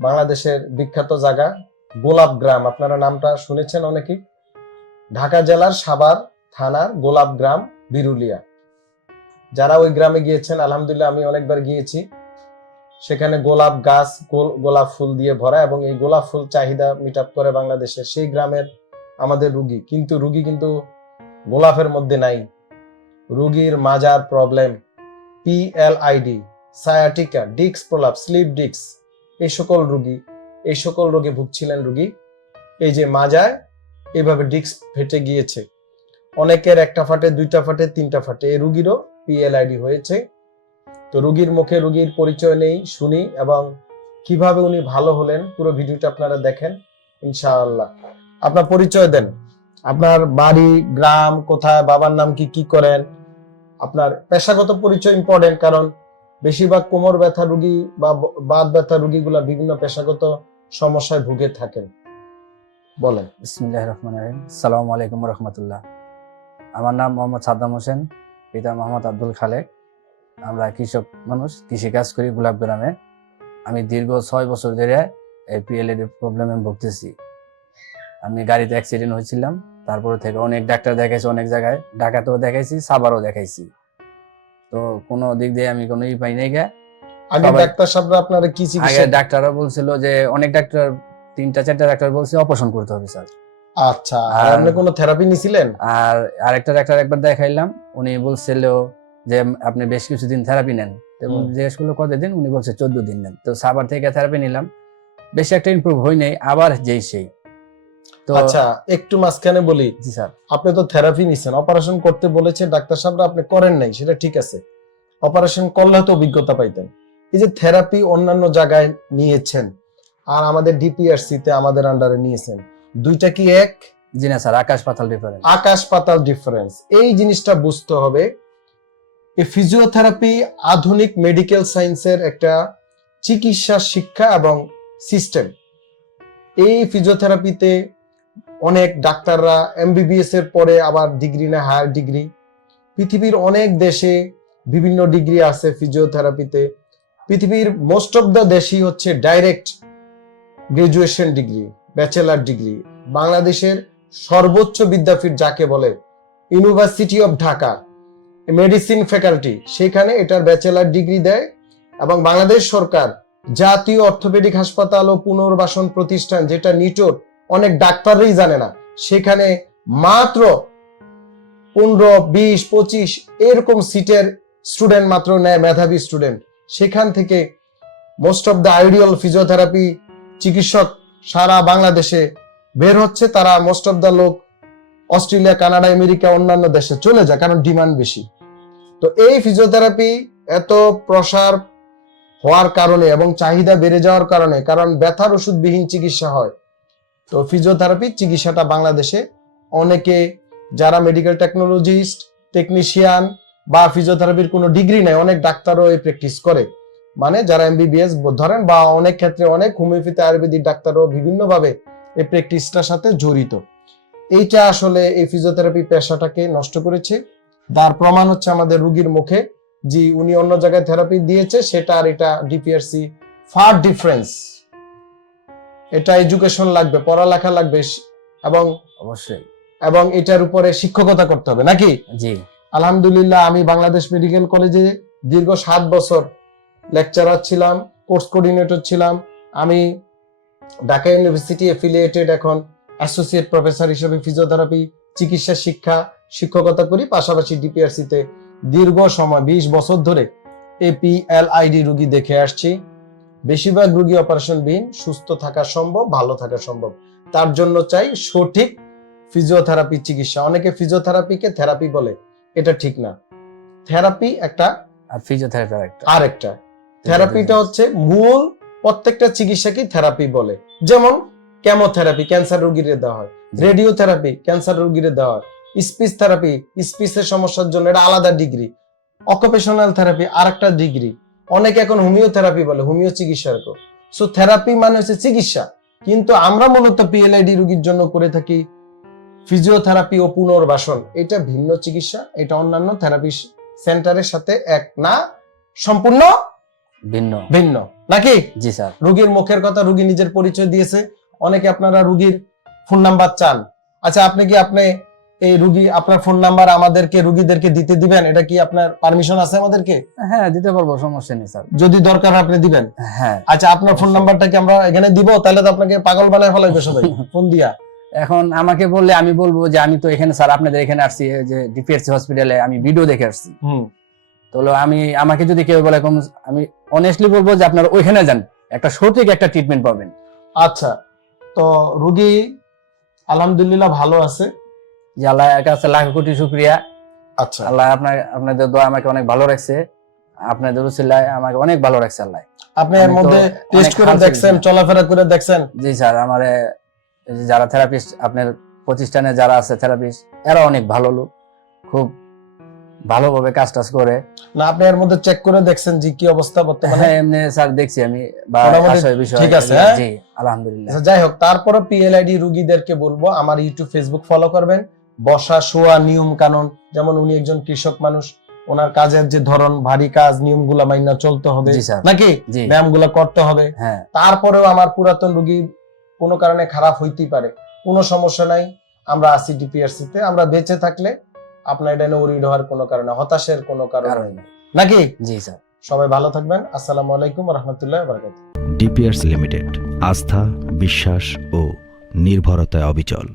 বাংলাদেশের বিখ্যাত জায়গা গোলাপ গ্রাম। আপনারা নামটা শুনেছেন অনেকেই ঢাকা জেলার সাভার থানার গোলাপ গ্রাম, বিরুলিয়া। যারা ওই গ্রামে গিয়েছেন, আলহামদুলিল্লাহ আমি অনেকবার গিয়েছি। সেখানে গোলাপ গাছ, গোল- গোলাপ ফুল দিয়ে ভরা এবং এই গোলাপ ফুল চাহিদা মিট আপ করে বাংলাদেশে। সেই গ্রামের আমাদের রুগী। কিন্তু রুগী কিন্তু গোলাপের মধ্যে নাই। রুগীর মাজার প্রবলেম পিএলআইডি সায়াটিকা ডিক্স প্রলাপ স্লিপ ডিক্স এই সকল রুগী, এই সকল রোগে ভুগছিলেন রুগী। এই যে মাজায় এইভাবে ডিক্স ফেটে গিয়েছে। অনেকের একটা ফাটে, দুইটা ফাটে, তিনটা ফাটে। এই রুগীরও পিএলআইডি হয়েছে। তো রুগীর মুখে রুগীর পরিচয় নেই, শুনি এবং কীভাবে উনি ভালো হলেন, পুরো ভিডিওটা আপনারা দেখেন, ইনশাআল্লাহ। আপনার পরিচয় দেন। আপনার বাড়ি, গ্রাম, কোথায়, বাবার নাম কি কি করেন? আপনার পেশাগত পরিচয় ইম্পর্টেন্ট কারণ বেশিরভাগ কোমর ব্যথা রুগী বা বাত ব্যথা রুগীগুলা বিভিন্ন পেশাগত সমস্যায় ভুগে থাকেন। বলেন। বিসমিল্লাহ রহমান রহিম। সালামু আলাইকুম রহমতুল্লাহ। আমার নাম মোহাম্মদ সাদ্দাম হোসেন, পিতা মোহাম্মদ আব্দুল খালেক। আমরা কৃষক মানুষ, কৃষি কাজ করি গোলাপ গ্রামে। আমি দীর্ঘ ছয় বছর ধরে এই পিএলএডি প্রবলেমে ভুগতেছি। আমি গাড়িতে অ্যাক্সিডেন্ট হয়েছিলাম। তারপরে থেকে অনেক ডাক্তার দেখাইছি অনেক জায়গায়। ঢাকাতেও দেখাইছি সাবারও দেখাইছি। তো কোনো দিক দিয়ে আমি কোনো ই পাই নাই গে। আগে ডাক্তার সাহেবরা আপনারা কি চিকিৎসা আগে ডাক্তাররা বলছিল যে অনেক ডাক্তার তিনটা চারটা ডাক্তার বলছে অপারেশন করতে হবে স্যার। আচ্ছা আর আপনি কোনো থেরাপি নিছিলেন? আর আরেকটা ডাক্তার একবার দেখাইলাম উনি বলছিল যে আপনি বেশ কিছুদিন থেরাপি নেন। তো। জিজ্ঞেস করল কতদিন? উনি বলছে চোদ্দ দিন নেন। তো সাবার থেকে থেরাপি নিলাম। বেশি একটা ইমপ্রুভ হয় নাই আবার যেই সেই। আচ্ছা একটু মাঝখানে বলি। জি স্যার। আপনি তো থেরাপি নিছেন অপারেশন করতে বলেছে ডাক্তার সাহেবরা আপনি করেন নাই সেটা ঠিক আছে। অপারেশন করলে হয়তো অভিজ্ঞতা পাইতেন। এই যে থেরাপি অন্যান্য জায়গায় নিয়েছেন আর আমাদের ডিপিআরসি তে আমাদের আন্ডারে নিয়েছেন দুইটা কি এক? জি না স্যার আকাশ পাতাল ডিফারেন্স আকাশ পাতাল ডিফারেন্স এই জিনিসটা বুঝতে হবে এই ফিজিওথেরাপি আধুনিক মেডিকেল সায়েন্সের একটা চিকিৎসা শিক্ষা এবং সিস্টেম এই ফিজিওথেরাপিতে অনেক ডাক্তাররা এমবিবিএস এর পরে আবার ডিগ্রি না হায়ার ডিগ্রি পৃথিবীর অনেক দেশে বিভিন্ন ডিগ্রি আছে ফিজিওথেরাপিতে পৃথিবীর মোস্ট অফ দ্য দেশই হচ্ছে direct graduation degree bachelor degree বাংলাদেশের সর্বোচ্চ বিদ্যাপীঠ যাকে বলে university of Dhaka medicine faculty সেখানে এটার ব্যাচেলার ডিগ্রি দেয় এবং বাংলাদেশ সরকার জাতীয় অর্থোপেডিক হাসপাতাল ও পুনর্বাসন প্রতিষ্ঠান যেটা নিটোর অনেক ডাক্তাররাই জানে না। সেখানে মাত্র পনেরো, বিশ, পঁচিশ এরকম সিটের স্টুডেন্ট মাত্র নেয়, মেধাবী স্টুডেন্ট। সেখান থেকে most of the ideal physiotherapy চিকিৎসক সারা বাংলাদেশে বের হচ্ছে। তারা মোস্ট অফ দ্য লোক অস্ট্রেলিয়া, কানাডা, আমেরিকা, অন্যান্য দেশে চলে যায়, কারণ ডিমান্ড বেশি। তো এই ফিজিওথেরাপি এত প্রসার হওয়ার কারণে এবং চাহিদা বেড়ে যাওয়ার কারণে, কারণ ব্যথার ওষুধবিহীন চিকিৎসা হয়। তো ফিজিওথেরাপি চিকিৎসাটা বাংলাদেশে। অনেকে যারা মেডিকেল টেকনোলজিস্ট টেকনিশিয়ান বা ফিজিওথেরাপির কোনো ডিগ্রি নেই অনেক ডাক্তারও এই প্র্যাকটিস করে। মানে যারা এমবিবিএস ধরেন বা অনেক ক্ষেত্রে অনেক হোমিওপ্যাথি আয়ুর্বেদিক ডাক্তারও বিভিন্নভাবে এই প্র্যাকটিসটার সাথে জড়িত। এইটা আসলে এই ফিজিওথেরাপি পেশাটাকে নষ্ট করেছে। তার প্রমাণ হচ্ছে আমাদের রুগীর মুখে। যে উনি অন্য জায়গায় থেরাপি দিয়েছে, সেটা আর এটা ডিপিআরসি ফার ডিফারেন্স এটা এডুকেশন লাগবে পড়ালেখা লাগবে এবং অবশ্যই। এবং এটার উপরে শিক্ষকতা করতে হবে নাকি? জি। আলহামদুলিল্লাহ আমি বাংলাদেশ মেডিকেল কলেজে দীর্ঘ সাত বছর লেকচারার ছিলাম কোর্স কোঅর্ডিনেটর ছিলাম। আমি ঢাকা ইউনিভার্সিটি এফিলিয়েটেড এখন অ্যাসোসিয়েট প্রফেসর হিসেবে ফিজিওথেরাপি চিকিৎসা শিক্ষা শিক্ষকতা করি। পাশাপাশি ডিপিআরসি তে দীর্ঘ সময় বিশ বছর ধরে এপিএলআইডি রুগী দেখে আসছি। বেশিরভাগ রুগী অপারেশনবিহীন সুস্থ থাকা সম্ভব ভালো থাকা সম্ভব। তার জন্য চাই সঠিক ফিজিওথেরাপি চিকিৎসা। অনেকে ফিজিওথেরাপিকে থেরাপি বলে। এটা ঠিক না। থেরাপি একটা আর ফিজিওথেরাপি আরেকটা। আর একটা থেরাপিটা হচ্ছে মূল প্রত্যেকটা চিকিৎসাকে থেরাপি বলে। যেমন কেমোথেরাপি ক্যান্সার রোগীরে দেওয়া হয়। রেডিওথেরাপি ক্যান্সার রোগীরে দেওয়া হয়। স্পিচ থেরাপি স্পিচের সমস্যার জন্য এটা আলাদা ডিগ্রি অকুপেশনাল থেরাপি আরেকটা ডিগ্রি অনেকে এখন হোমিওথেরাপি বলে হোমিও চিকিৎসার সো থেরাপি মানে হচ্ছে চিকিৎসা। কিন্তু আমরা মূলত পিএলআইডি রোগীর জন্য করে থাকি ফিজিওথেরাপি ও পুনর্বাসন। এটা ভিন্ন চিকিৎসা এটা অন্যান্য থেরাপি সেন্টারের সাথে এক না সম্পূর্ণ ভিন্ন। ভিন্ন। নাকি? জি স্যার। রুগীর মুখের কথা রুগী নিজের পরিচয় দিয়েছে। অনেকে আপনারা রুগীর ফোন নাম্বার চান। আচ্ছা আপনি কি আপনি এই রুগী আপনার ফোন নাম্বার আমাদেরকে রুগীদেরকে দিতে দিবেন? এটা কি আপনার পারমিশন আছে আমাদেরকে? হ্যাঁ দিতে পারব সমস্যা নেই স্যার। যদি দরকার হয় আপনি দিবেন? হ্যাঁ। আচ্ছা আপনার ফোন নাম্বারটা কি আমরা এখানে দিব? তাহলে তো আপনাকে পাগল বানায় ফেলাইবে সবাই। ফোন দিয়া। এখন আমাকে বললে আমি বলব যে আমি তো এখানে স্যার আপনাদের এখানে আসছি যে ডিপিএসসি হসপিটালে আমি ভিডিও দেখে আসছি। হুম। তো আমি আমাকে যদি কেউ বলে আমি অনেস্টলি বলব যে আপনারা ওইখানে যান। একটা সঠিক একটা ট্রিটমেন্ট পাবেন। আচ্ছা তো রুগী আলহামদুলিল্লাহ ভালো আছে। যে আল্লাহ কাছে লাখ কোটি শুক্রিয়া। আচ্ছা। আল্লাহ আপনার আপনাদের দোয়া আমাকে অনেক ভালো রাখছে। আপনাদের উসিলায় আমাকে অনেক ভালো রাখছে আল্লাহ। আপনি এর মধ্যে টেস্ট করে দেখছেন চলাফেরা করে দেখছেন? জি স্যার আমার যারা থেরাপিস্ট আপনার প্রতিষ্ঠানে যারা আছে থেরাপিস্ট এরা অনেক ভালো লোক। খুব ভালোভাবে কাজ টাজ করে। না আপনি এর মধ্যে চেক করে দেখছেন যে কি অবস্থা বর্তমানে? হ্যাঁ এমনি স্যার দেখছি আমি। ঠিক আছে, হ্যাঁ? জি আলহামদুলিল্লাহ। আচ্ছা, যাই হোক তারপরে পিএলআইডি রুগীদেরকে বলব আমার ইউটিউব ফেসবুক ফলো করবেন। বসা শোয়া নিয়ম কানুন। যেমন উনি একজন কৃষক মানুষ ওনার কাজের যে ধরন ভারী কাজ নিয়মগুলা মাইনা চলতে হবে। নাকি? জি। ব্যায়ামগুলো করতে হবে। হ্যাঁ। তারপরেও আমার পুরাতন রুগী কোনো কারণে খারাপ হইতেই পারে। কোনো সমস্যা নাই। আমরা আছি ডিপিআরসি তে। আমরা বেঁচে থাকলে আপনার এটা নিয়ে ওরিড হওয়ার কোনো কারণে হতাশের কোনো কারণ। নাকি? জি স্যার। সবাই ভালো থাকবেন। আসসালামু আলাইকুম রহমতুল্লাহ বারকাত ডিপিয়ার্স লিমিটেড আস্থা বিশ্বাস ও নির্ভরতায় অবিচল।